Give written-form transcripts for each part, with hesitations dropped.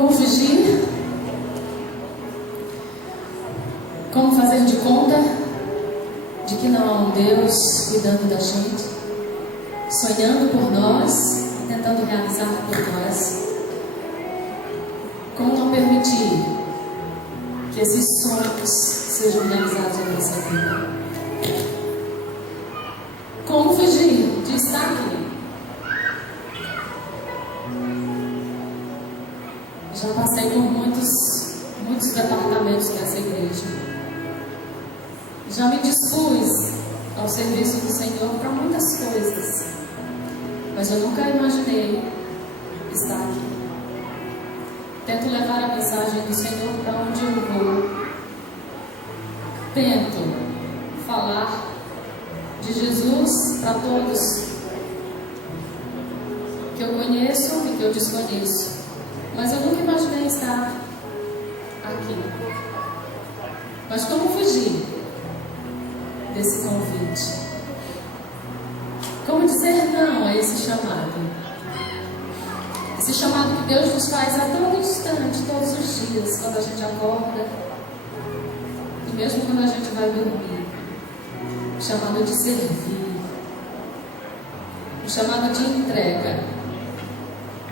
Como fugir? Como fazer de conta de que não há um Deus cuidando da gente, sonhando por nós e tentando realizar por nós? Como não permitir que esses sonhos sejam realizados em nossa vida? Como fugir de estar aqui? Já passei por muitos departamentos dessa igreja. Já me dispus ao serviço do Senhor para muitas coisas, mas eu nunca imaginei estar aqui. Tento levar a mensagem do Senhor para onde eu vou. Tento falar de Jesus para todos que eu conheço e que eu desconheço, mas eu nunca imaginei estar aqui. Mas como fugir desse convite? Como dizer não a esse chamado? Esse chamado que Deus nos faz a todo instante, todos os dias, quando a gente acorda e mesmo quando a gente vai dormir. O chamado de servir, o chamado de entrega,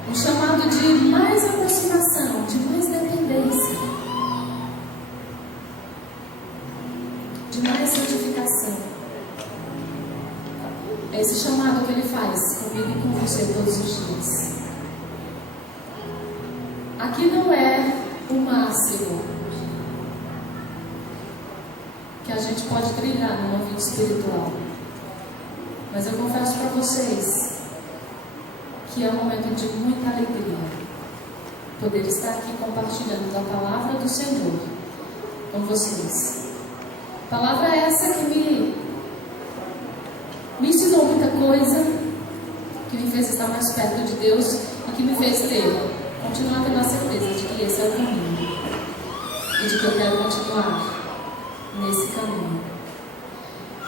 um chamado de mais aproximação, de mais dependência, de mais santificação. É esse chamado que Ele faz comigo e com você todos os dias. Aqui não é o máximo que a gente pode trilhar numa vida espiritual, mas eu confesso para vocês que é um momento de muita alegria poder estar aqui compartilhando da palavra do Senhor com vocês. Palavra essa que me ensinou muita coisa, que me fez estar mais perto de Deus e que me fez continuar tendo a certeza de que esse é o caminho e de que eu quero continuar nesse caminho.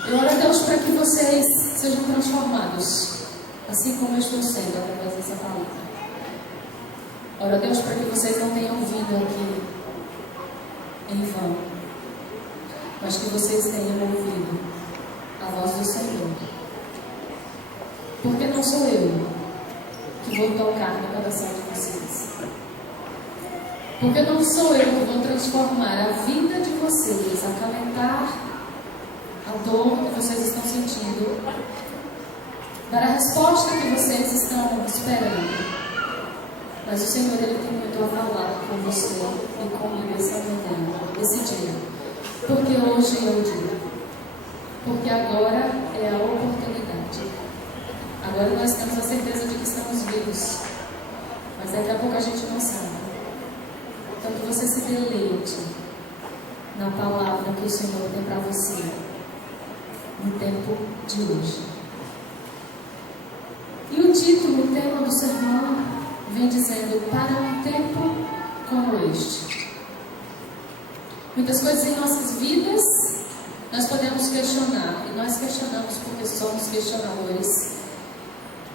Eu oro a Deus para que vocês sejam transformados, assim como eu estou sendo através dessa palavra. Oro a Deus para que vocês não tenham vindo aqui em vão, mas que vocês tenham ouvido a voz do Senhor. Porque não sou eu que vou tocar no coração de vocês. Porque não sou eu que vou transformar a vida de vocês, acalentar a dor que vocês estão sentindo, dar a resposta que vocês estão esperando. Mas o Senhor, Ele tem muito a falar com você e comigo essa manhã, esse dia. Porque hoje é o dia. Porque agora é a oportunidade. Agora nós temos a certeza de que estamos vivos. Mas daqui a pouco a gente não sabe. Então que você se deleite na palavra que o Senhor tem para você no tempo de hoje. E o título, o tema do sermão, vem dizendo: para um tempo como este. Muitas coisas em nossas vidas nós podemos questionar, e nós questionamos porque somos questionadores.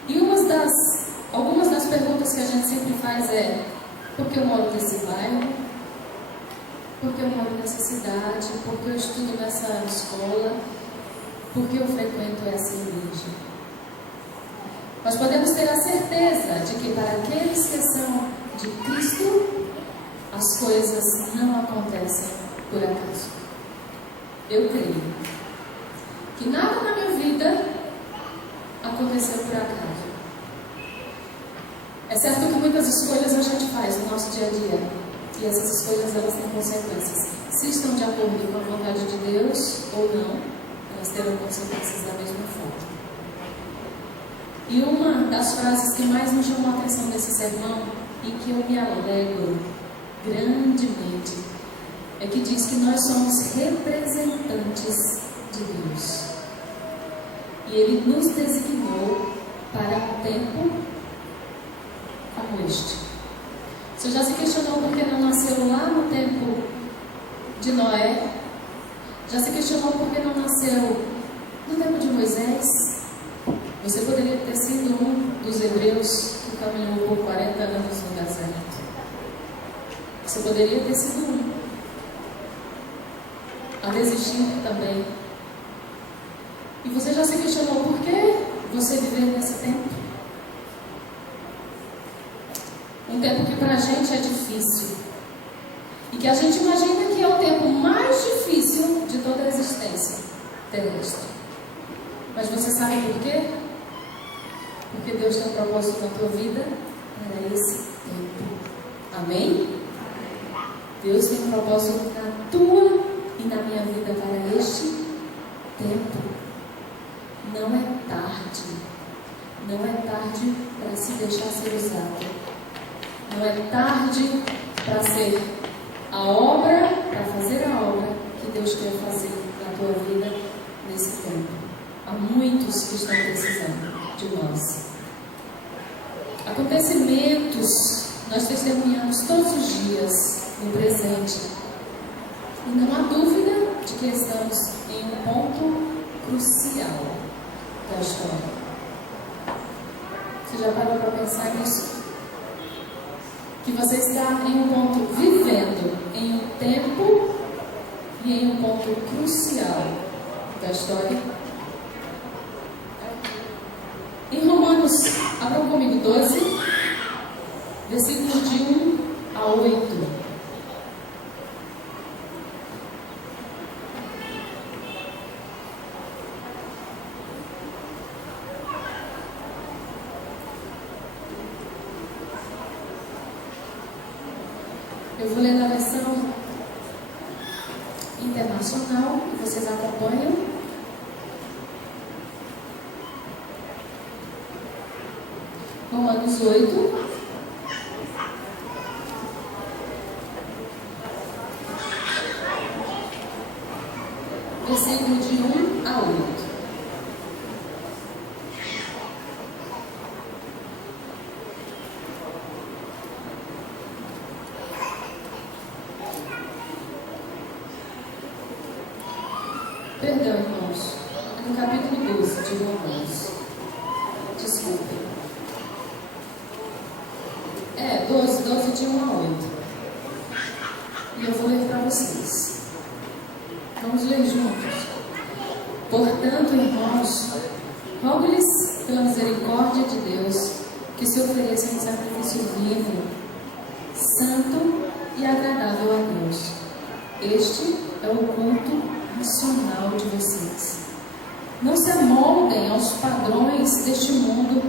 E algumas das perguntas que a gente sempre faz é: por que eu moro nesse bairro? Por que eu moro nessa cidade? Por que eu estudo nessa escola? Por que eu frequento essa igreja? Nós podemos ter a certeza de que para aqueles que são de Cristo, as coisas não acontecem por acaso. Eu creio que nada na minha vida aconteceu por acaso. É certo que muitas escolhas a gente faz no nosso dia a dia, e essas escolhas elas têm consequências. Se estão de acordo com a vontade de Deus ou não, elas terão consequências da mesma forma. E uma das frases que mais me chamou a atenção nesse sermão, e que eu me alegro grandemente, é que diz que nós somos representantes de Deus. E Ele nos designou para um tempo como este. Você já se questionou por que não nasceu lá no tempo de Noé? Já se questionou por que não nasceu no tempo de Moisés? Você poderia ter sido um dos hebreus que caminhou por 40 anos no deserto. Você poderia ter sido um a desistir também. E você já se questionou por que você viver nesse tempo? Um tempo que pra gente é difícil. E que a gente imagina que é o tempo mais difícil de toda a existência terrestre. Mas você sabe por quê? Porque Deus tem um propósito na tua vida para esse tempo. Amém? Deus tem um propósito na tua e na minha vida para este tempo. Não é tarde. Não é tarde para se deixar ser usado. Não é tarde para ser a obra, para fazer a obra que Deus quer fazer na tua vida nesse tempo. Há muitos que estão precisando de nós. Acontecimentos nós testemunhamos todos os dias no presente. E não há dúvida de que estamos em um ponto crucial da história. Você já parou para pensar nisso? Que você está em um ponto, vivendo em um tempo e em um ponto crucial da história. Em Romanos, abram comigo 12, versículos de 1 a 8. Eu vou ler na versão internacional, que vocês acompanham. Romanos 8. Versículo de 1 a 8. Perdão, irmãos, no capítulo 12 de Romanos. Desculpem. 12 de 1 a 8. E eu vou ler para vocês. Vamos ler juntos. Portanto, irmãos, rogo-lhes pela misericórdia de Deus que se ofereçam em sacrifício vivo, santo e agradável a Deus. Este é o culto missional de vocês. Não se amoldem aos padrões deste mundo,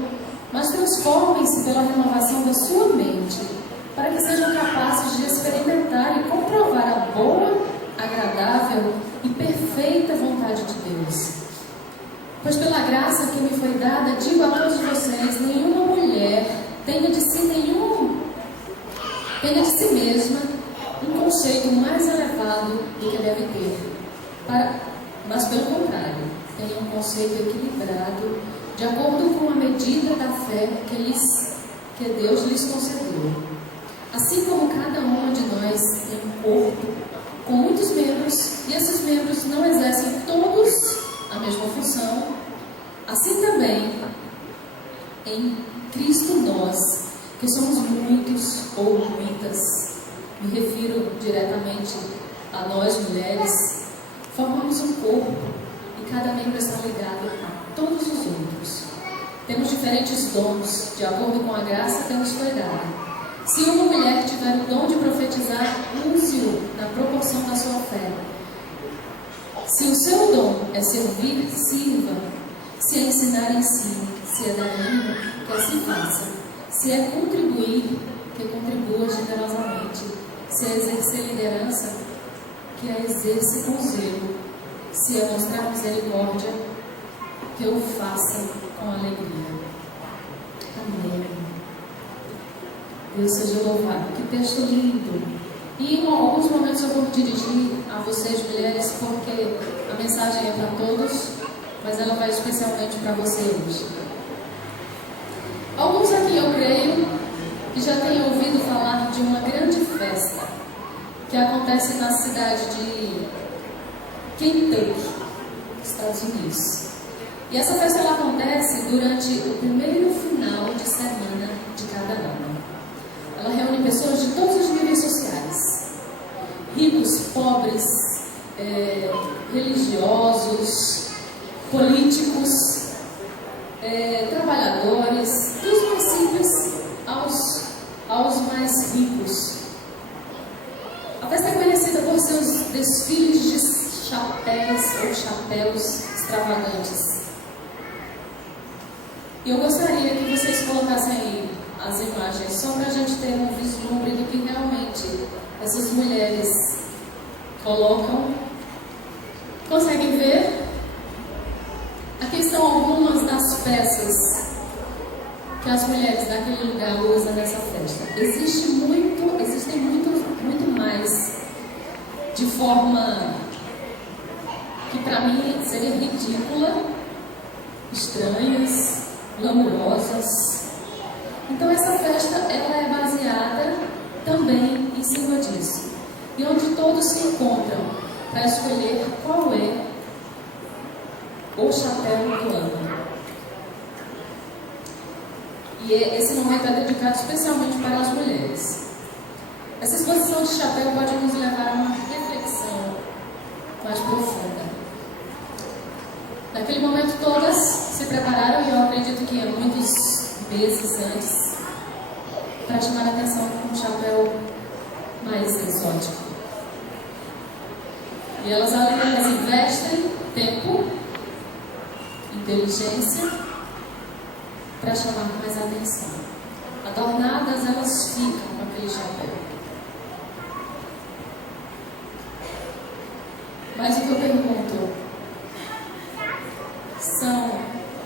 mas transformem-se pela renovação da sua mente, para que sejam capazes de experimentar e comprovar a boa, agradável e perfeita vontade de Deus. Pois pela graça que me foi dada, digo a todos vocês, nenhuma mulher tenha de si mesma um conceito mais elevado do que deve ter, mas pelo contrário, tenha um conceito equilibrado, de acordo com a medida da fé que Deus lhes concedeu. Assim como cada uma de nós tem um corpo com muitos membros, e esses membros não exercem todos a mesma função, assim também em Cristo nós, que somos muitos ou muitas, me refiro diretamente a nós mulheres, formamos um corpo e cada membro está ligado a todos os outros. Temos diferentes dons, de acordo com a graça que nos foi dada. Se uma mulher tiver o dom de profetizar, use-o na proporção da sua fé. Se o seu dom é servir, sirva. Se é ensinar, ensine. Se é dar ânimo, que assim faça. Se é contribuir, que contribua generosamente. Se é exercer liderança, que a exerça com zelo. Se é mostrar misericórdia, que eu faça com alegria. Amém. Deus seja louvado. Que texto lindo. E em alguns momentos eu vou dirigir a vocês, mulheres, porque a mensagem é para todos, mas ela vai especialmente para você hoje. Alguns aqui, eu creio, que já têm ouvido falar de uma grande festa que acontece na cidade de Kentucky, Estados Unidos. E essa festa ela acontece durante o primeiro final de semana de cada ano. Ela reúne pessoas de todos os níveis sociais. ricos, pobres, religiosos, políticos, trabalhadores, dos mais simples aos mais ricos. A festa é conhecida por seus desfiles de chapéus ou chapéus extravagantes. E eu gostaria que vocês colocassem aí as imagens, só para a gente ter um vislumbre do que realmente essas mulheres colocam. Conseguem ver? Aqui estão algumas das peças que as mulheres daquele lugar usam nessa festa. Existem muito mais, de forma que para mim seria ridícula, estranhas, glamourosas. Então essa festa ela é baseada também em cima disso, e onde todos se encontram para escolher qual é o chapéu do ano. E esse momento é dedicado especialmente para as mulheres. Essa exposição de chapéu pode nos levar a uma reflexão mais profunda. Naquele momento todas se prepararam, e eu acredito que muitos meses antes, para chamar a atenção com um chapéu mais exótico. E elas investem tempo, inteligência, para chamar mais atenção. Adornadas, elas ficam com aquele chapéu. Mas o que eu pergunto, são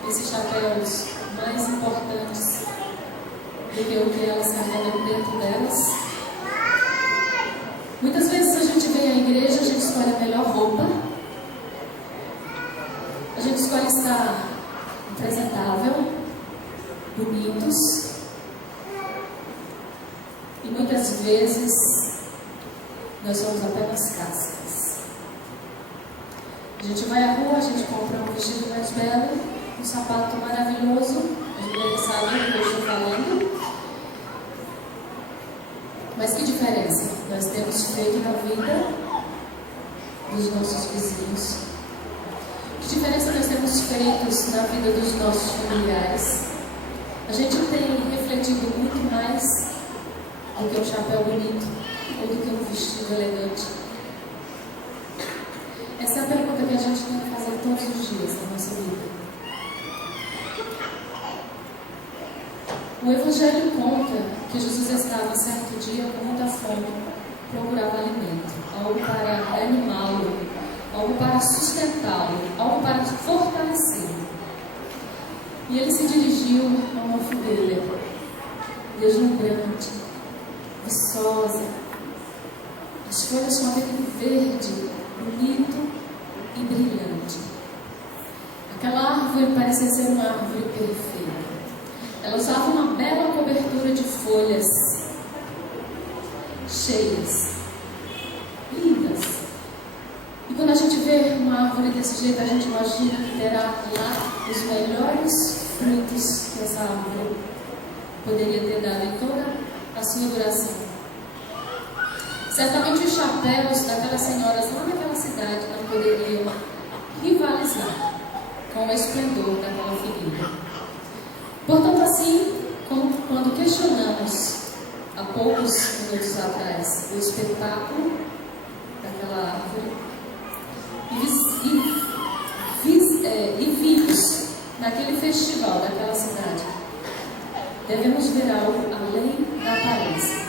esses chapéus mais importantes do que o que elas carregam dentro delas? Muitas vezes a gente vem à igreja, a gente escolhe a melhor roupa, a gente escolhe estar apresentável, bonitos, e muitas vezes nós somos apenas cascas. A gente vai à rua, a gente compra um vestido mais belo, um sapato maravilhoso, as mulheres sabem do que eu estou falando. Mas que diferença nós temos feito na vida dos nossos vizinhos? Que diferença nós temos feito na vida dos nossos familiares? A gente tem refletido muito mais do que um chapéu bonito ou do que um vestido elegante? Essa é a pergunta que a gente tem que fazer todos os dias na nossa vida. O Evangelho conta que Jesus estava certo dia com muita fome, procurava alimento, algo para animá-lo, algo para sustentá-lo, algo para fortalecê-lo. E ele se dirigiu a uma fogueira deslumbrante, viçosa, as folhas com aquele verde bonito e brilhante. Aquela árvore parecia ser uma árvore perfeita. Ela usava uma bela cobertura de folhas cheias, lindas. E quando a gente vê uma árvore desse jeito, a gente imagina que terá lá os melhores frutos que essa árvore poderia ter dado em toda a sua duração. Certamente os chapéus daquelas senhoras lá naquela cidade não poderiam rivalizar com o esplendor daquela figueira. Portanto, assim, quando questionamos há poucos minutos atrás o espetáculo daquela árvore e vimos naquele festival daquela cidade, devemos ver algo além da aparência.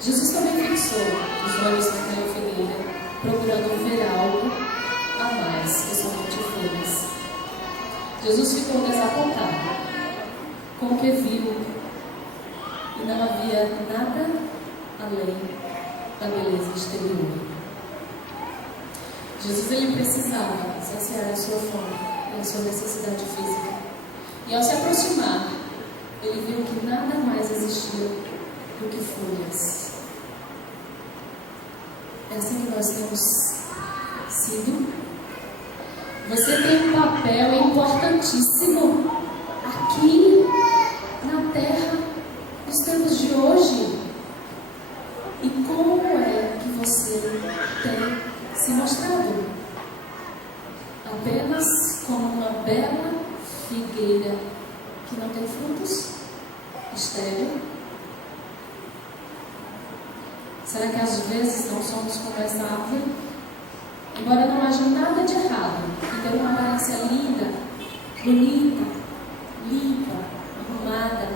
Jesus também fixou os olhos naquela figueira, procurando ver algo a mais que somente folhas. Jesus ficou desapontado com o que viu, e não havia nada além da beleza exterior. Jesus ele precisava saciar a sua fome e a sua necessidade física. E ao se aproximar, ele viu que nada mais existia do que folhas. É assim que nós temos sido. Você tem um papel importantíssimo aqui na Terra, nos tempos de hoje. E como é que você tem se mostrado? Apenas como uma bela figueira que não tem frutos? Estéril? Será que às vezes não somos como essa árvore? Embora não haja nada de errado em ter uma aparência linda, bonita, limpa, arrumada,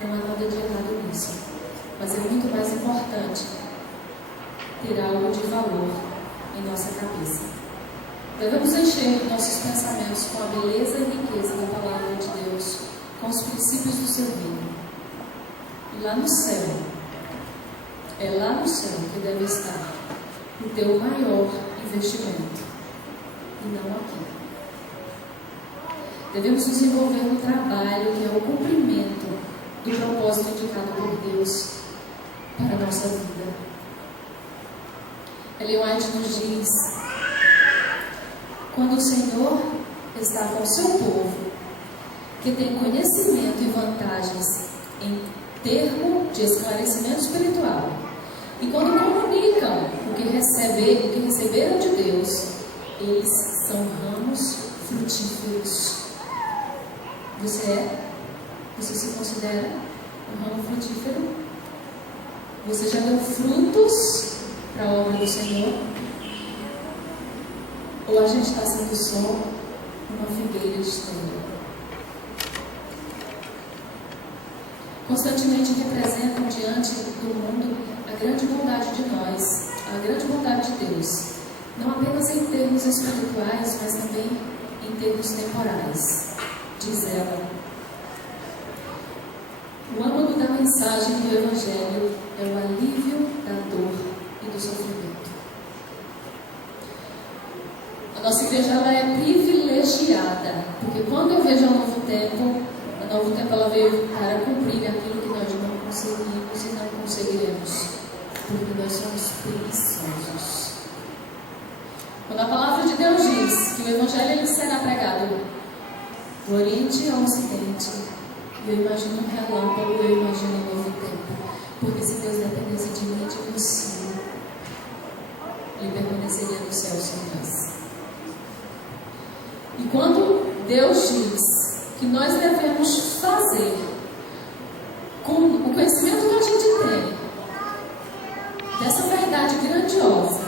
não há nada de errado nisso. Mas é muito mais importante ter algo de valor em nossa cabeça. Devemos encher nossos pensamentos com a beleza e riqueza da palavra de Deus, com os princípios do seu reino. E lá no céu, é lá no céu que deve estar o teu maior investimento, e não aqui. Devemos nos envolver no trabalho que é o cumprimento do propósito indicado por Deus para a nossa vida. Ellen White nos diz: quando o Senhor está com o seu povo, que tem conhecimento e vantagens em termo de esclarecimento espiritual, e quando comunicam o que receberam de Deus, eles são ramos frutíferos. Você se considera um ramo frutífero? Você já deu frutos para a obra do Senhor? Ou a gente está sendo só uma figueira estéril? Constantemente representam diante do mundo a grande bondade de nós, a grande bondade de Deus, não apenas em termos espirituais, mas também em termos temporais. Diz ela: o âmago da mensagem do Evangelho é o alívio da dor e do sofrimento. A nossa igreja ela é privilegiada, porque quando eu vejo a Novo Tempo ela veio para cumprir aquilo que nós não conseguimos e não conseguiremos, porque nós somos preguiçosos. Quando a palavra de Deus diz que o Evangelho ele será pregado do Oriente ao Ocidente, eu imagino um relâmpago, eu imagino um novo tempo, porque se Deus dependesse de mim e de você, Ele permaneceria no céu sem nós. E quando Deus diz que nós devemos fazer com o conhecimento que a gente tem dessa verdade grandiosa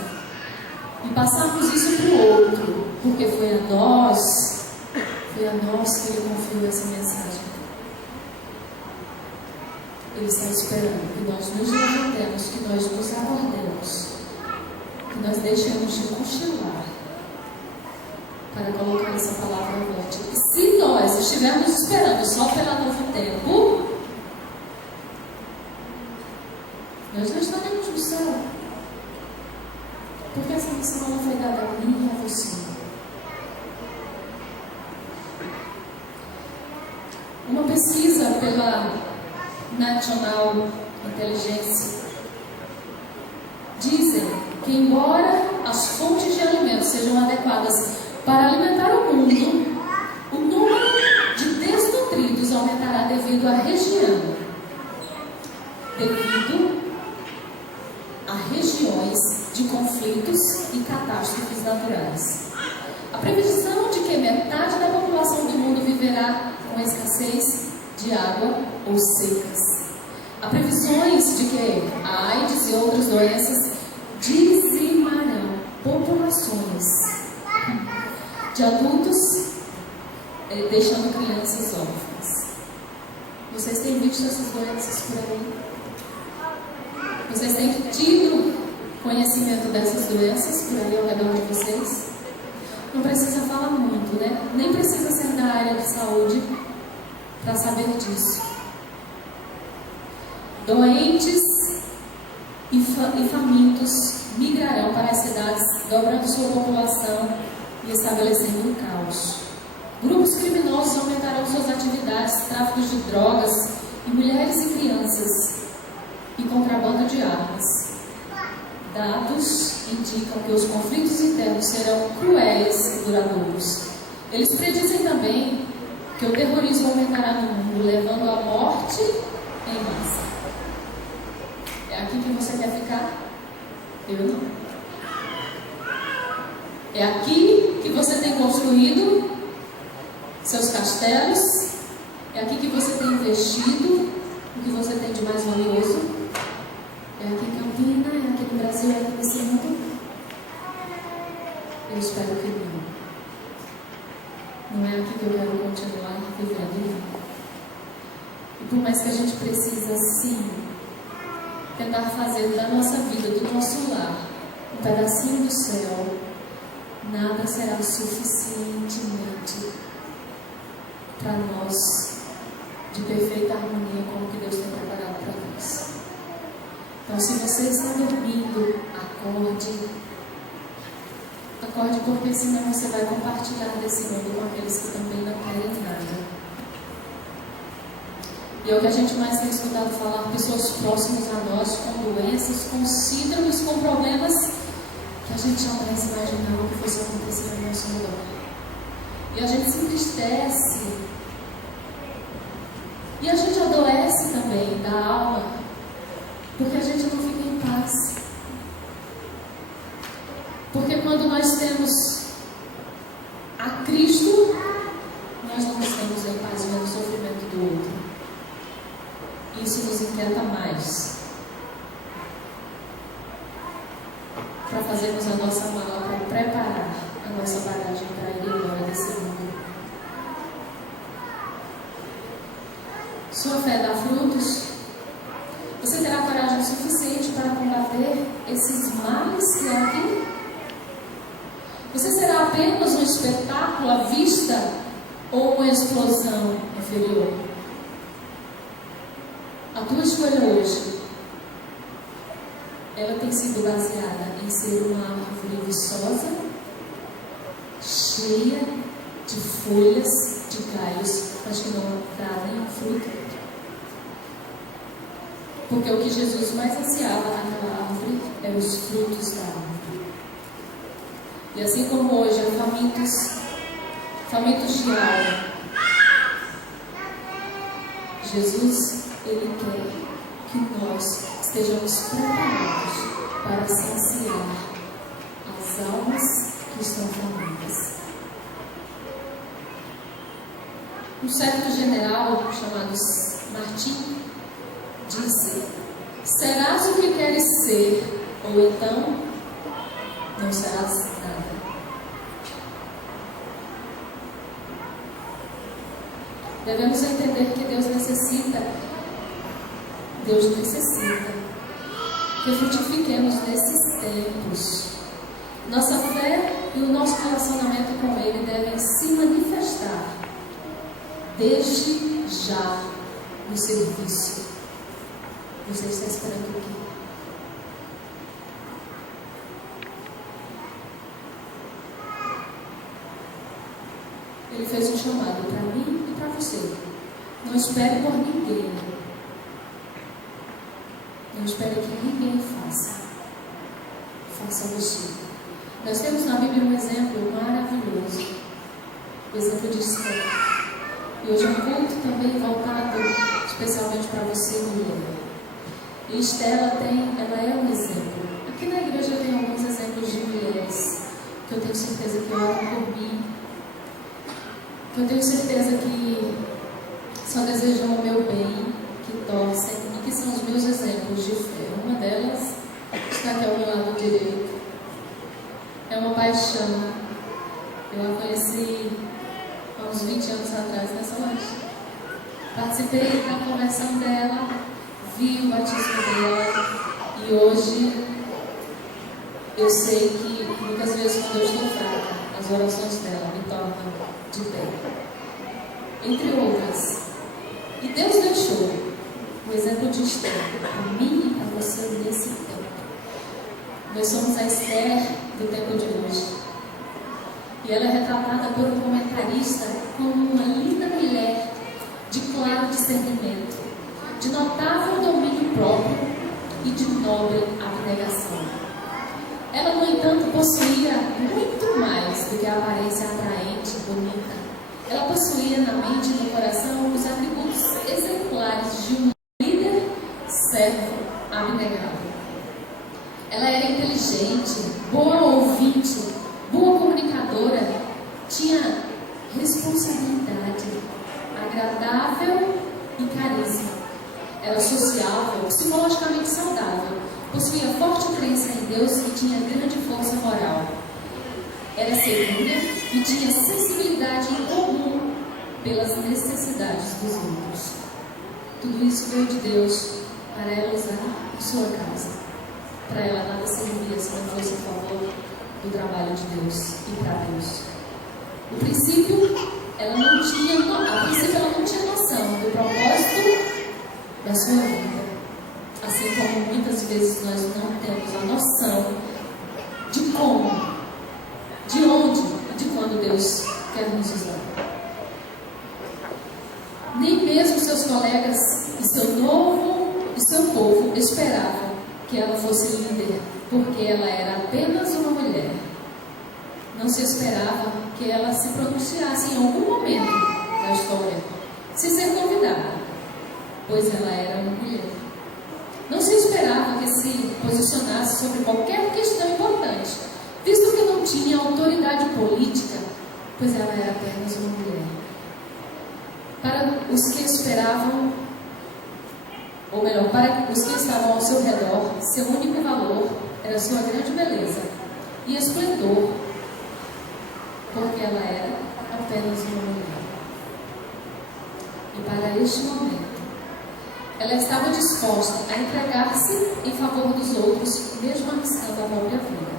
e passarmos isso para o outro, porque foi a nós que Ele confiou essa mensagem. Ele está esperando que nós nos levantemos, que nós nos acordemos, que nós deixemos de cochilar para colocar essa palavra em volte. E se nós estivermos esperando só pelo novo tempo, nós não estaremos no céu. Porque essa missão não foi dada a mim e a você. Uma pesquisa pela National Intelligence dizem que, embora as fontes de alimentos sejam adequadas para alimentar o mundo, o número de desnutridos aumentará devido à região, devido a regiões de conflitos e catástrofes naturais. A previsão de que metade da população do mundo viverá com escassez de água ou secas. Há previsões de que a AIDS e outras doenças dizimarão populações de adultos, deixando crianças órfãs. Vocês têm visto essas doenças por aí? Vocês têm tido conhecimento dessas doenças por aí ao redor de vocês? Não precisa falar muito, né? Nem precisa ser da área de saúde para saber disso. Doentes e famintos migrarão para as cidades, dobrando sua população e estabelecendo um caos. Grupos criminosos aumentarão suas atividades, tráfico de drogas e mulheres e crianças e contrabando de armas. Dados indicam que os conflitos internos serão cruéis e duradouros. Eles predizem também que o terrorismo aumentará no mundo, levando à morte em massa. É aqui que você quer ficar? Eu não. É aqui que você tem construído seus castelos, é aqui que você tem investido o que você tem de mais valioso, é aqui em Campina, é aqui no Brasil, é aqui nesse mundo. Eu espero que não. Não é aqui que eu quero continuar vivendo. E por mais que a gente precisa, sim, tentar fazer da nossa vida, do nosso lar, um pedacinho do céu, nada será suficientemente para nós de perfeita harmonia com o que Deus tem preparado para nós. Então, se você está dormindo, acorde, porque senão você vai compartilhar desse mundo com aqueles que também não querem nada. E é o que a gente mais tem escutado falar, pessoas próximas a nós, com doenças, com síndromes, com problemas que a gente jamais imaginava que fosse acontecer ao nosso redor. E a gente se entristece. E a gente adoece também da alma, porque a gente não fica em paz. Porque quando nós temos a Cristo, nós não estamos em paz vendo o sofrimento do outro. Isso nos inquieta mais para fazermos a nossa mala, para preparar a nossa bagagem para ir embora desse mundo. Sua fé dá frutos? Você terá coragem suficiente para combater esses males que há aqui? Você será apenas um espetáculo à vista ou uma explosão inferior? A tua escolha hoje, ela tem sido baseada em ser uma árvore viçosa, cheia de folhas, de galhos, mas que não dá nenhum fruto. Porque o que Jesus mais ansiava naquela árvore eram os frutos da árvore. E assim como hoje há famintos de alma, Jesus, Ele quer que nós estejamos preparados para saciar as almas que estão famintas. Um certo general chamado Martim disse: serás o que queres ser, ou então não serás nada. Devemos entender que Deus necessita que frutifiquemos nesses tempos. Nossa fé e o nosso relacionamento com Ele devem se manifestar desde já no serviço. Você está esperando o quê? Ele fez um chamado para mim e para você. Não espere por ninguém. Não espere que ninguém faça. Faça você. Nós temos na Bíblia um exemplo maravilhoso. O exemplo de Esther. E hoje é um culto também voltado especialmente para você, mulher. E Esther, ela é um exemplo. Aqui na igreja tem alguns exemplos de mulheres que eu tenho certeza que oram por mim, que eu tenho certeza que só desejam o meu bem, que torcem e que são os meus exemplos de fé. Uma delas está aqui ao meu lado direito. É uma paixão. Eu a conheci há uns 20 anos atrás nessa loja. Participei da conversão dela, vi o batismo dela e hoje eu sei que muitas vezes quando eu estou fraca, as orações dela me tornam de pé. Entre outras. E Deus deixou o exemplo de Esther para mim e para você nesse tempo. Nós somos a Esther do tempo de hoje. E ela é retratada por um comentarista como uma linda mulher de claro discernimento, de notável domínio próprio e de nobre abnegação. Ela, no entanto, possuía muito mais do que a aparência atraente e bonita. Ela possuía na mente e no coração os atributos exemplares de um líder servo abnegado. Ela era inteligente, boa ouvinte, boa comunicadora, tinha responsabilidade, agradável e carisma. Era sociável, psicologicamente saudável, possuía forte crença em Deus e tinha grande força moral. Era segura e tinha sensibilidade em comum pelas necessidades dos outros. Tudo isso veio de Deus para ela usar em sua casa. Para ela nada servia se não fosse a favor do trabalho de Deus e para Deus. No princípio, ela não tinha noção do propósito da sua vida. Assim como muitas vezes nós não temos a noção de como, de onde e de quando Deus quer nos usar. Nem mesmo seus colegas e seu povo esperavam que ela fosse líder, porque ela era apenas uma mulher. Não se esperava que ela se pronunciasse em algum momento da história, sem ser convidada, pois ela era uma mulher. Não se esperava que se posicionasse sobre qualquer questão importante, visto que não tinha autoridade política, pois ela era apenas uma mulher. Para os que esperavam, ou melhor, para os que estavam ao seu redor, seu único valor era sua grande beleza e esplendor, porque ela era apenas uma mulher. E para este momento, ela estava disposta a entregar-se em favor dos outros, mesmo arriscando a própria vida.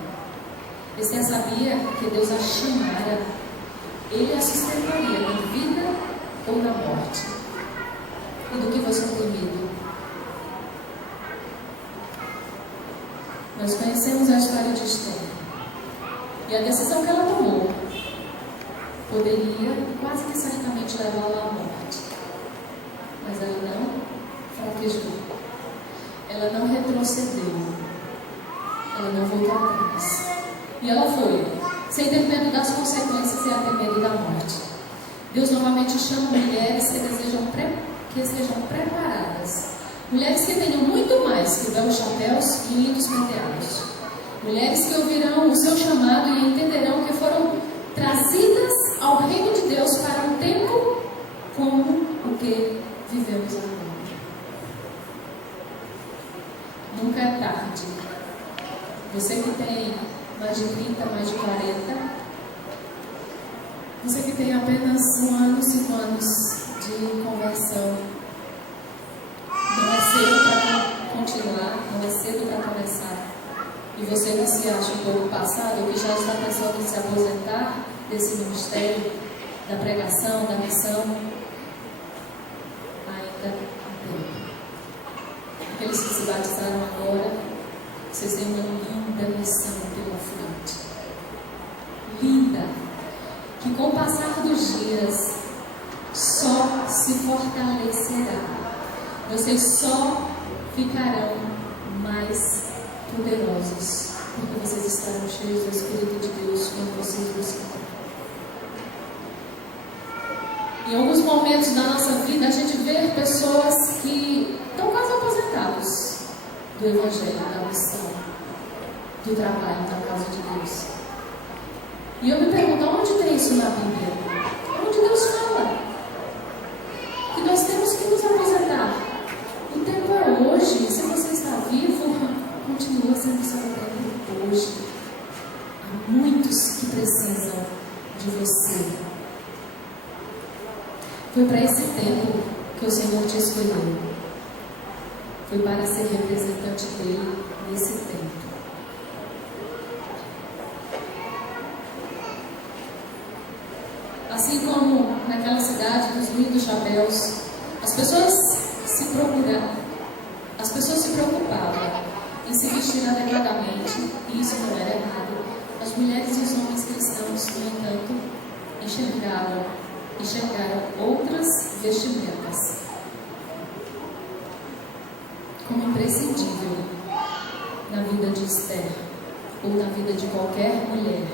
Esther sabia que Deus a chamara, Ele a sustentaria na vida ou na morte. E do que você tem medo? Nós conhecemos a história de Esther. E a decisão que ela tomou poderia quase que certamente levá-la à morte. Mas ela não fraquejou. Ela não retrocedeu. Ela não voltou atrás. E ela foi, sem ter medo das consequências e até medo da morte. Deus novamente chama mulheres que estejam preparadas. Mulheres que tenham muito mais que belos chapéus e lindos penteados. Mulheres que ouvirão o seu chamado e entenderão que foram trazidas ao reino de Deus para um tempo como o que vivemos agora. Nunca é tarde. Você que tem mais de 30, mais de 40, você que tem apenas 1 ano, 5 anos de conversão, não é cedo para continuar, não é cedo para começar. E você que se acha um pouco passado, ou que já está pensando em se aposentar desse ministério, da pregação, da missão, ainda há tempo. Aqueles que se batizaram agora, vocês têm uma linda missão pela frente. Linda, que com o passar dos dias só se fortalecerá. Vocês só ficarão mais poderosos, porque vocês estarão cheios do Espírito de Deus quando vocês buscarem. Em alguns momentos da nossa vida, a gente vê pessoas que estão quase aposentados do Evangelho, da missão, do trabalho na casa de Deus. E eu me pergunto, onde tem isso na Bíblia? Onde Deus fala que nós temos que nos aposentar? O tempo é hoje. Se você está vivo, continua sendo seu tempo hoje. Há muitos que precisam de você. Foi para esse tempo que o Senhor te escolheu. Foi para ser representante dele nesse tempo. Assim como naquela cidade dos lindos chapéus, as pessoas se preocupavam em se vestir adequadamente, e isso não era errado. As mulheres e os homens cristãos, no entanto, enxergaram outras vestimentas como imprescindível na vida de Esther, ou na vida de qualquer mulher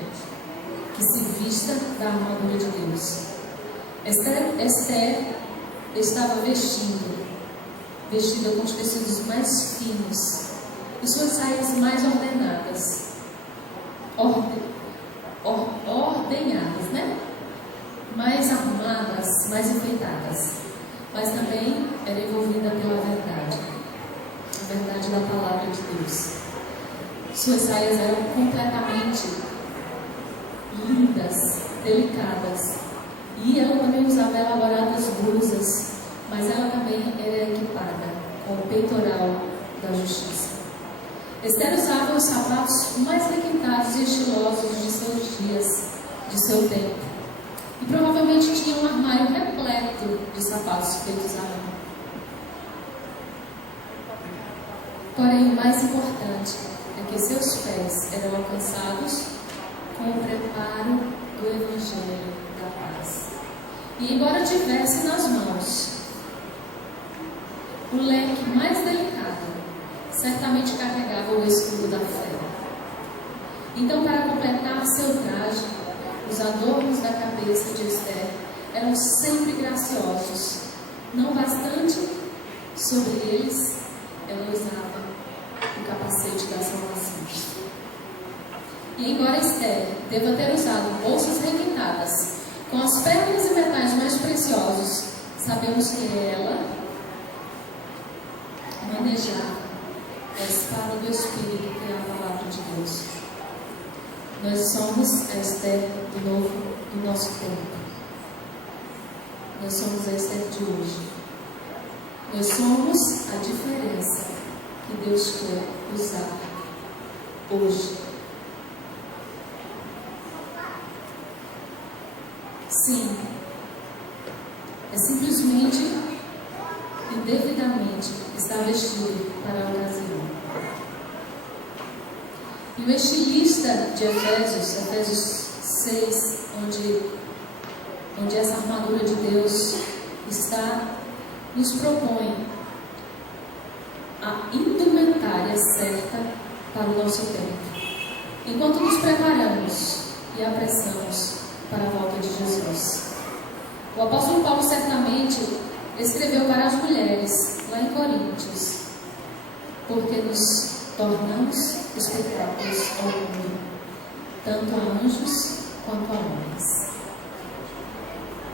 que se vista da armadura de Deus. Esther estava vestida com os tecidos mais finos e suas saias mais ordenadas. definida pela verdade, a verdade da palavra de Deus. Suas saias eram completamente lindas, delicadas, e ela também usava elaboradas blusas, mas ela também era equipada com o peitoral da justiça. Esther usava os sapatos mais requintados e estilosos de seus dias, de seu tempo, e provavelmente tinha um armário repleto de sapatos feitos à mão. Porém, o mais importante é que seus pés eram alcançados com o preparo do Evangelho da paz. E embora tivesse nas mãos o leque mais delicado, certamente carregava o escudo da fé. Então, para completar seu traje, os adornos da cabeça de Esther eram sempre graciosos. Não bastante, sobre eles, ela usava o capacete da salvação. E embora Esther deva ter usado bolsas requintadas com as pérolas e metais mais preciosos, sabemos que ela manejava a espada do Espírito, que é a palavra de Deus. Nós somos a Esther do nosso tempo. Nós somos a Esther de hoje. Nós somos a diferença que Deus quer usar hoje. Sim, é simplesmente e devidamente estar vestido para a ocasião. E o estilista de Efésios 6, onde essa armadura de Deus está, nos propõe a indumentária certa para o nosso tempo, enquanto nos preparamos e apressamos para a volta de Jesus. O apóstolo Paulo certamente escreveu para as mulheres, lá em Coríntios, porque nos tornamos espetáculos ao mundo, tanto a anjos quanto a homens.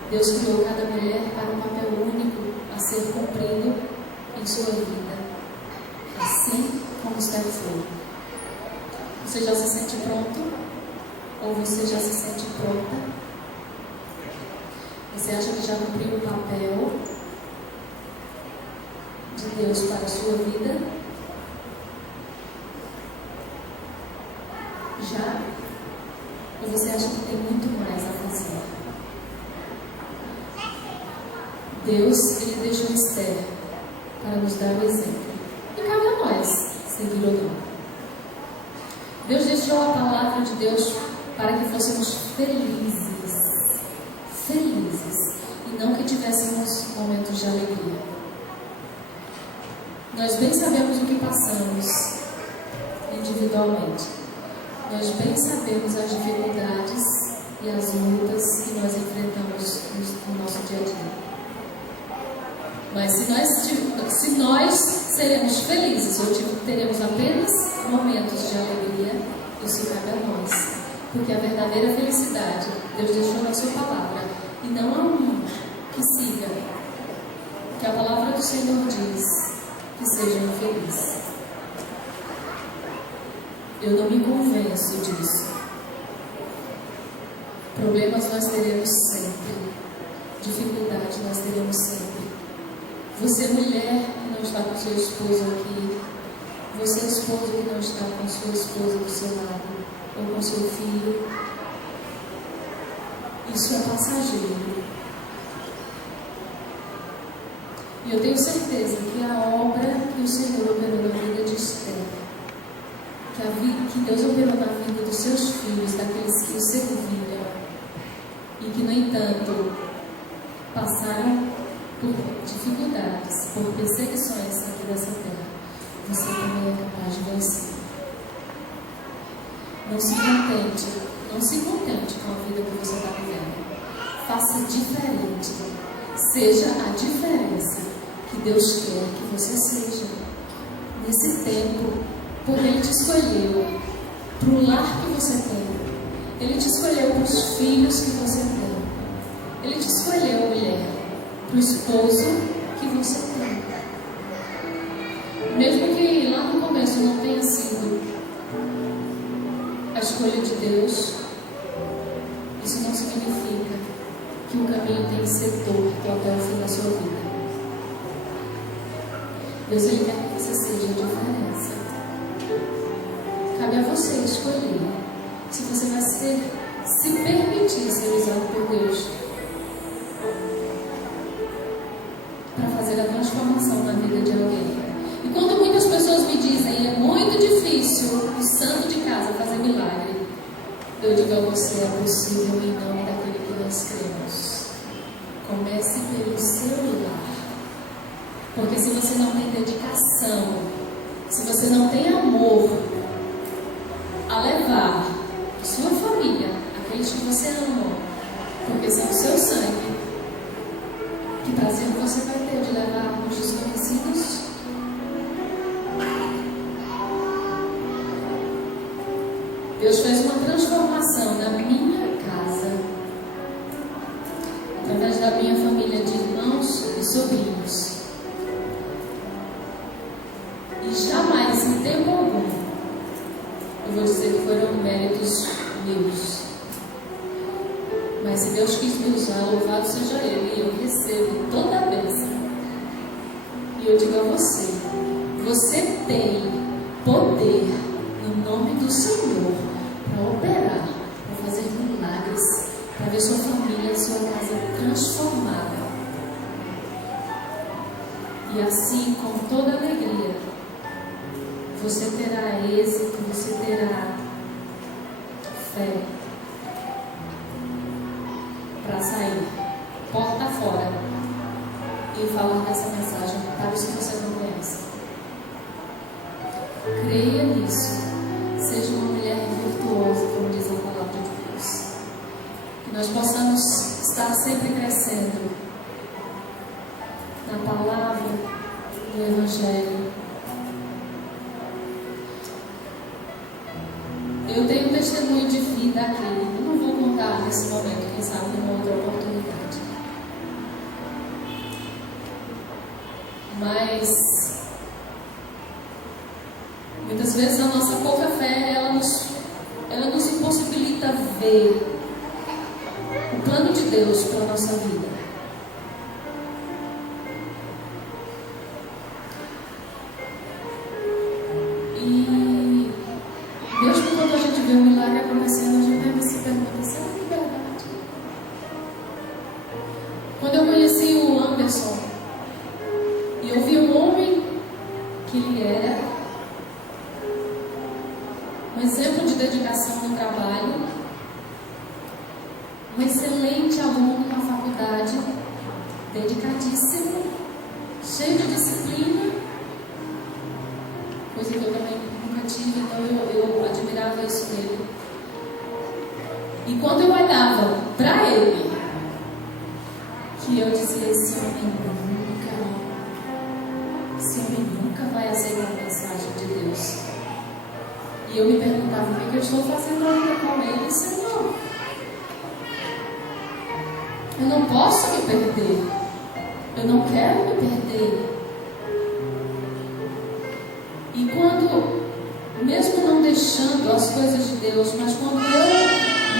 Deus criou cada mulher para um papel único a ser cumprido em sua vida, assim como Esther foi. Você já se sente pronto? Ou você já se sente pronta? Você acha que já cumpriu o papel de Deus para a sua vida? Já? Ou você acha que tem muito mais a fazer? Deus, Ele deixou Esther para nos dar o exemplo. E cabe a nós seguir ou não. Deus deixou a palavra de Deus para que fôssemos felizes, e não que tivéssemos momentos de alegria. Nós bem sabemos o que passamos individualmente. Nós bem sabemos as dificuldades e as lutas que nós enfrentamos no nosso dia a dia. Mas se nós seremos felizes ou teremos apenas momentos de alegria, isso cabe a nós. Porque a verdadeira felicidade Deus deixou na sua palavra, e não há um que siga que a palavra do Senhor diz que sejam felizes. Eu não me convenço disso. Problemas nós teremos sempre, dificuldade nós teremos sempre. Você, mulher que não está com seu esposo aqui, você, esposo que não está com sua esposa do seu lado, ou com seu filho, isso é passageiro. E eu tenho certeza que a obra que o Senhor operou na vida de Esther, que Deus operou na vida dos seus filhos, daqueles que o serviram, e que, no entanto, passaram por dificuldades, por perseguições aqui dessa terra, você também é capaz de vencer. Não se contente com a vida que você está vivendo. Faça diferente. Seja a diferença que Deus quer que você seja. Nesse tempo, porque Ele te escolheu para o lar que você tem. Ele te escolheu para os filhos que você tem. Ele te escolheu, mulher, para o esposo que você tem. começo não tenha sido a escolha de Deus, isso não significa que o caminho tem que ser torto até o fim da sua vida. Deus, Ele quer que você seja a diferença. Cabe a você escolher se você vai se permitir ser usado por Deus para fazer a transformação na vida de alguém. E quando muitas pessoas me dizem, é muito difícil o santo de casa fazer milagre, eu digo a você, é possível em nome daquele que nós cremos. Comece pelo seu lar. Porque se você não tem dedicação, se você não tem amor a levar sua família, aqueles que você ama, porque são o seu sangue, que prazer você vai ter de levar os desconhecidos? Deus fez uma transformação na minha casa, através da minha família de irmãos e sobrinhos. E jamais, em tempo algum, eu vou dizer que foram méritos meus. Mas se Deus quis me usar, louvado seja Ele, e eu recebo toda a bênção. E eu digo a você, você tem poder no nome do Senhor para operar, para fazer milagres, para ver sua família, sua casa transformada. E assim, com toda alegria, você terá êxito, você terá fé para sair porta fora e falar dessa mensagem para os que você não conhece. Creia nisso. Seja uma mulher virtuosa, como diz a palavra de Deus. Que nós possamos estar sempre crescendo na palavra, no Evangelho. Eu tenho um testemunho de vida aqui. Eu não vou contar nesse momento, quem sabe numa outra oportunidade. Mas muitas vezes a nossa pouca fé, ela nos impossibilita ver o plano de Deus para a nossa vida. E mesmo quando a gente vê um milagre acontecendo, a gente deve se perguntar, será que é verdade? Quando eu conheci o Anderson, e eu vi um homem que ele era um exemplo de dedicação no trabalho, um excelente aluno na faculdade, dedicadíssimo, cheio de disciplina, coisa que eu também nunca tive, então eu admirava isso nele. E quando eu olhava para ele, que eu dizia, esse homem nunca vai aceitar a mensagem de Deus. E eu me perguntava, o que eu estou fazendo ainda com ele, Senhor? Eu não posso me perder. Eu não quero me perder. E quando, mesmo não deixando as coisas de Deus, mas quando eu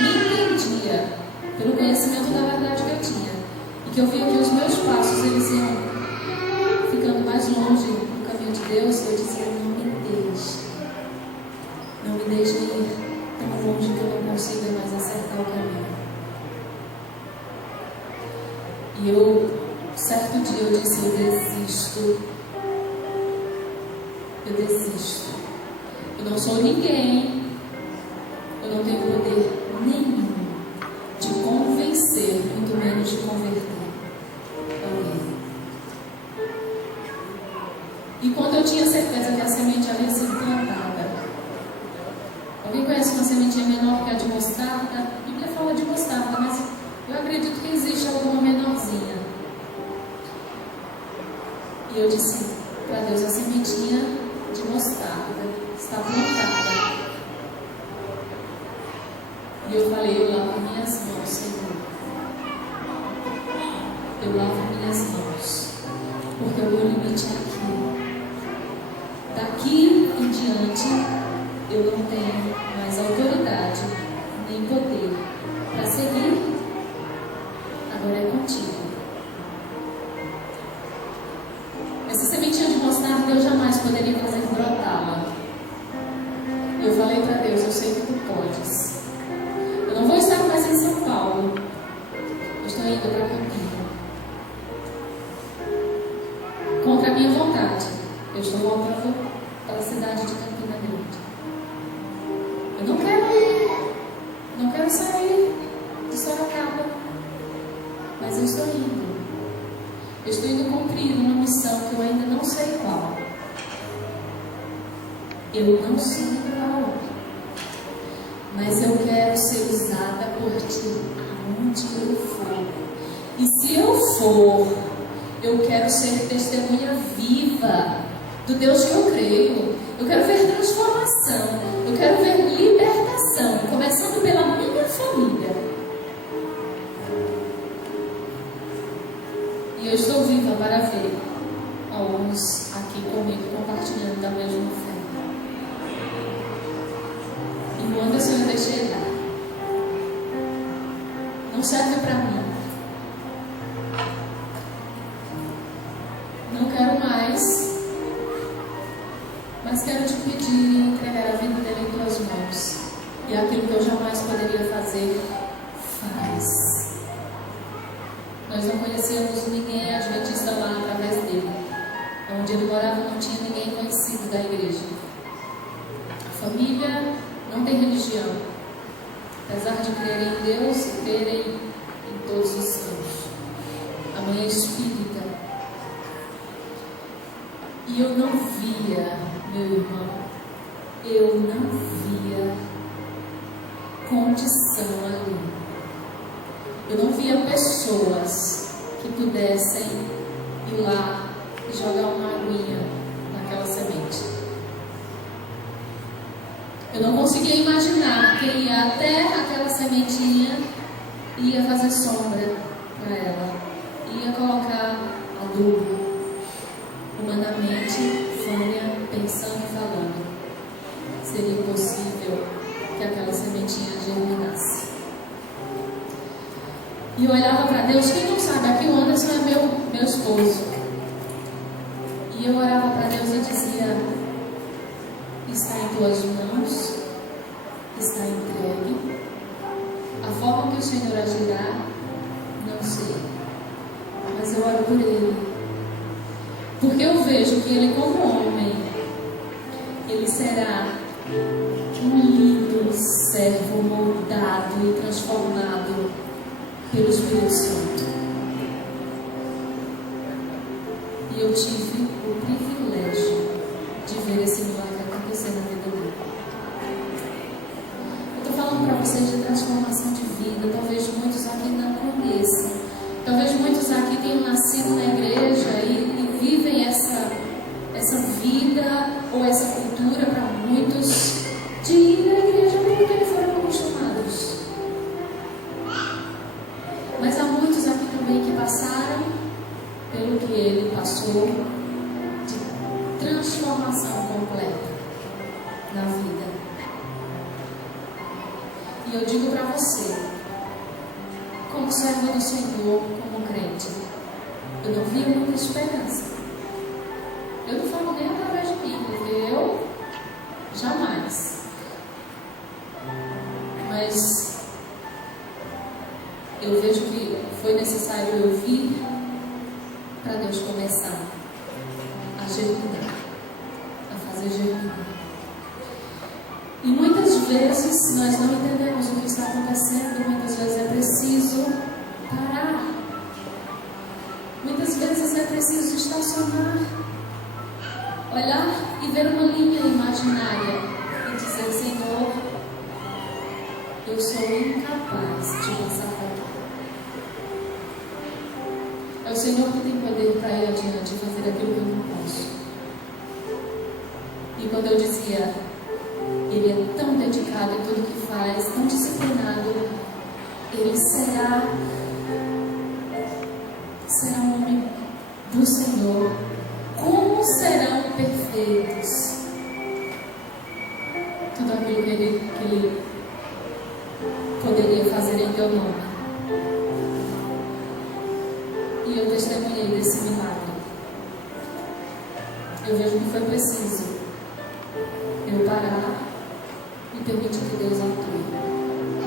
me entendia pelo conhecimento da verdade que eu tinha, e que eu via que os meus passos, eles iam ficando mais longe do caminho de Deus, eu dizia, não me deixe ir tão longe que eu não consiga mais acertar o caminho. E certo dia eu disse, eu desisto. Eu não sou ninguém, eu não tenho poder nenhum de convencer, muito menos de converter alguém. E quando eu tinha certeza que a semente havia sido plantada, alguém conhece uma sementinha menor que a de mostarda? A Bíblia fala de mostarda, mas eu acredito que existe alguma menorzinha. E eu disse para Deus, a sementinha de mostarda está plantada. E eu falei, eu lavo minhas mãos, Senhor. Eu lavo minhas mãos, porque o meu limite é aqui. Daqui em diante eu não tenho mais autoridade nem poder para seguir. Agora é contigo. Essa sementinha de mostarda eu jamais poderia fazer brotá-la. Eu falei para Deus, eu sei que tu podes. Eu não vou estar mais em São Paulo. Eu estou indo para Campinas. Contra a minha vontade, eu estou voltando para a cidade de Campina Grande. Eu não quero ir. Não quero sair de Sorocaba. Mas eu estou indo. Eu estou indo cumprir uma missão que eu ainda não sei qual. Eu não sei qual. Mas eu quero ser usada por ti aonde eu for. E se eu for, eu quero ser testemunha viva do Deus que eu creio. Eu quero ver transformação. Eu quero ver libertação, começando pela minha família. E eu estou viva para ver alguns aqui comigo compartilhando da mesma fé. E o Anderson eu deixei lá. Não serve para mim. Não quero mais. Mas quero te pedir e entregar a vida dele em tuas mãos. E aquilo que eu jamais poderia fazer, faz. Nós não conhecíamos ninguém adventista lá através dele. Onde ele morava não tinha ninguém conhecido da igreja. A família não tem religião. Apesar de crerem em Deus e crerem em todos os santos. A mãe é espírita. E eu não via, meu irmão, eu não via condição ali. Eu não via pessoas que pudessem ir lá e jogar uma aguinha naquela semente. Eu não conseguia imaginar quem ia até aquela sementinha e ia fazer sombra para ela, ia colocar adubo. Humanamente, Vânia, pensando e falando, seria possível que aquela sementinha germinasse. E eu olhava para Deus, quem não sabe, aqui o Anderson é meu esposo. E eu orava para Deus e dizia, está em tuas mãos, está entregue. A forma que o Senhor agirá, não sei. Mas eu oro por ele. Porque eu vejo que ele, como homem, ele será um lindo servo moldado e transformado pelo Espírito Santo. E eu tive o privilégio de ver esse milagre acontecer na vida dele. Eu estou falando para vocês de transformação de vida. Talvez muitos aqui não conheçam. Talvez muitos aqui tenham nascido na igreja e vivem essa vida ou essa cultura para muitos de ir na igreja porque eles foram acostumados. Mas há muitos aqui também que passaram pelo que ele passou de transformação completa na vida. E eu digo para você, como servo do Senhor, como crente, eu não via muita esperança. Eu não falo nem através de mim, porque eu jamais. Mas eu vejo que foi necessário eu vir para Deus começar a germinar, a fazer germinar. E muitas vezes nós não entendemos o que está acontecendo, muitas vezes é preciso parar. Muitas vezes é preciso estacionar, olhar e ver uma linha imaginária e dizer, Senhor, eu sou incapaz de passar por aqui. É o Senhor que tem poder para ir adiante e fazer aquilo que eu não posso. E quando eu dizia, ele é tão dedicado em tudo que faz, tão disciplinado, ele será um homem do Senhor. Como serão perfeitos poderia fazer em teu nome. E eu testemunhei desse milagre. Eu vejo que foi preciso eu parar e permitir que Deus atue.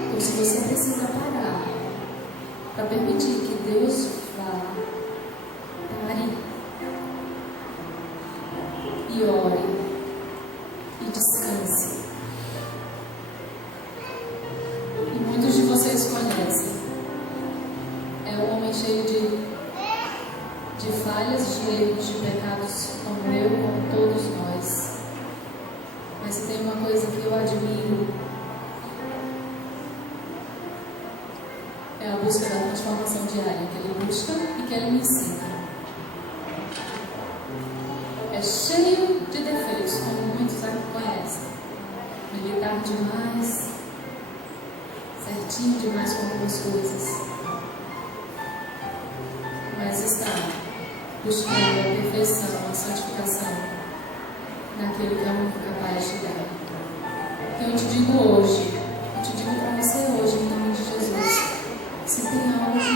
Então, se você precisa parar para permitir que Deus vá, pare e ore e descanse. E muitos de vocês conhecem. É um homem cheio de falhas, de erros, de pecados, como eu, como todos nós. Mas se tem uma coisa que eu admiro, é a busca da transformação diária que ele busca e que ele me ensina. É cheio de defeitos, como muitos aqui conhecem. Militar demais, certinho demais com algumas coisas. Mas está buscando a perfeição, a santificação naquele que é o único capaz de dar. Então eu te digo hoje, eu te digo para você hoje, em nome de Jesus, se tem algo que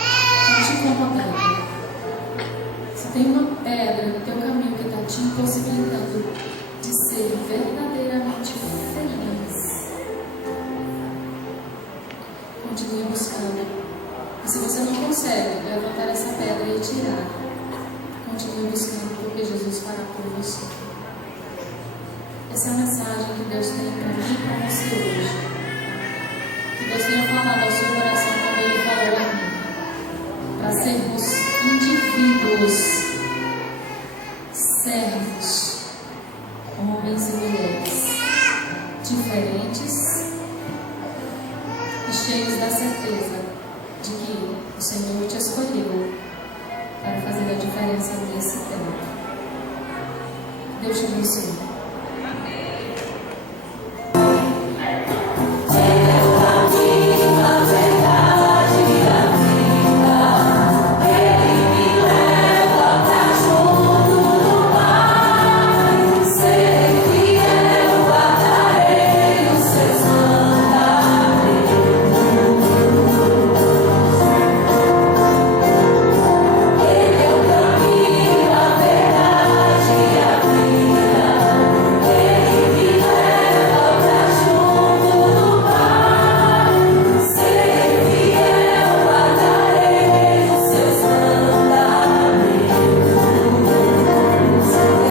está te incomodando, se tem uma pedra no teu caminho que está te impossibilitando de ser verdadeiramente feliz, continue buscando. E se você não consegue levantar essa pedra e tirar, continue buscando, porque Jesus fará por você. Essa é a mensagem que Deus tem para mim e para você hoje. Que Deus tenha falado ao seu coração como Ele falou a mim. Para sermos indivíduos, servos, homens e mulheres, diferentes e cheios da certeza de que o Senhor te escolheu para fazer a diferença nesse tempo. Deus te abençoe.